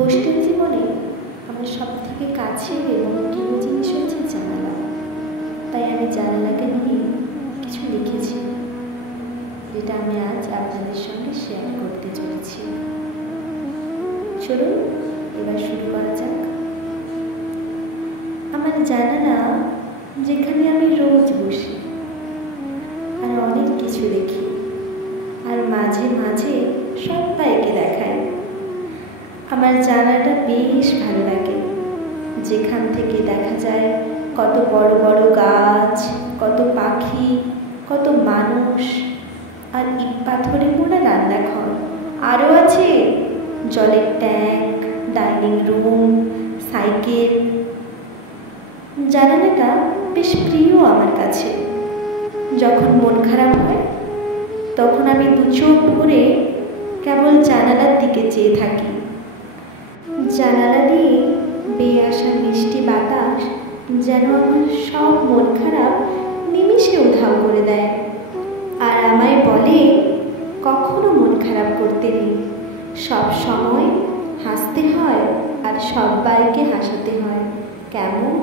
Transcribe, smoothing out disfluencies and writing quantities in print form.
Hostel জীবনে আমার সবথেকে কাছের এবং প্রিয় জিনিস হচ্ছে জানালা। তাই আমি জানালাকে নিয়ে কিছু লিখেছি, যেটা আমি আজ আপনাদের সঙ্গে শেয়ার করতে চলেছি। চলুন এবার শুরু করা যাক। আমার জানালা, যেখানে আমি রোজ বসি আর অনেক কিছু দেখি, আর মাঝে মাঝে সবাইকে দেখাই। আমার জানালাটা বেশ ভালো লাগে, যেখান থেকে দেখা যায় কত বড় বড় গাছ, কত পাখি, কত মানুষ, আর ইট পাথরে মোড়া রান্নাঘর। আরও আছে জলের ট্যাঙ্ক, ডাইনিং রুম, সাইকেল। জানালাটা বেশ প্রিয় আমার কাছে। যখন মন খারাপ হয় তখন আমি দু চোখ ভরে কেবল জানালার দিকে চেয়ে থাকি। জানালা দিয়ে বেয়ে আসা মিষ্টি বাতাস যেন আমার সব মন খারাপ নিমিষে উধাও করে দেয়, আর আমায় বলে কখনো মন খারাপ করতে নেই, সব সময় হাসতে হয় আর সবাইকে হাসাতে হয়। কেমন?